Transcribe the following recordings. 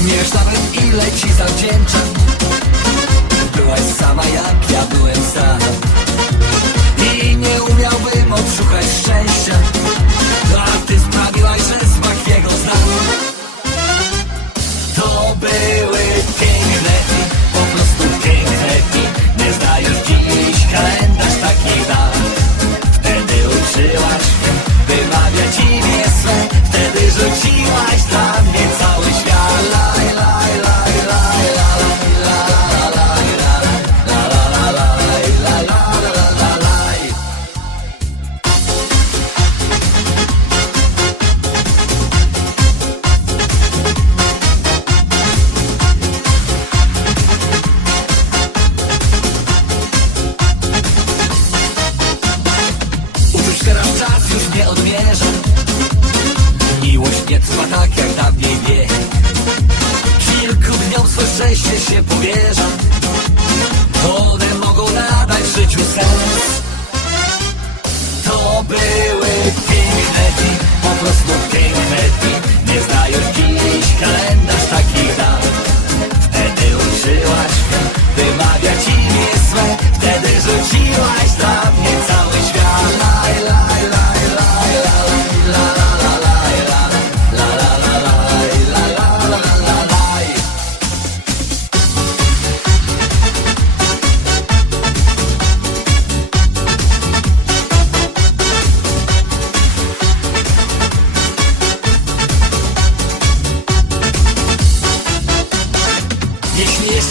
Nie wiesz nawet ile ci zawdzięczam Byłaś sama jak ja byłem sam I nie umiałbym odszukać szczęścia. No a ty sprawiłaś, że smak jego znam To był czas już nie odmierza Miłość nie trwa tak jak dawniej nie Kilku dniom swe szczęście się powierza.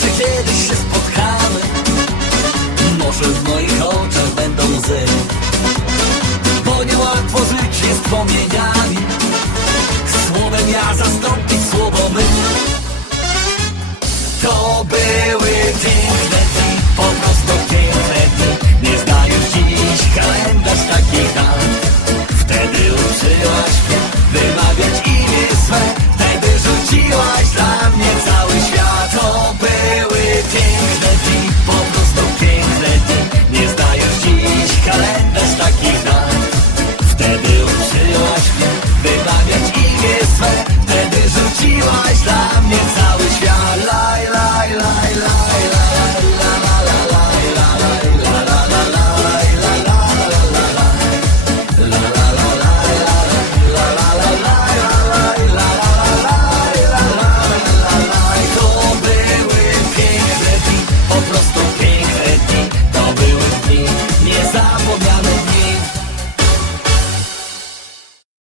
Today. kiedyś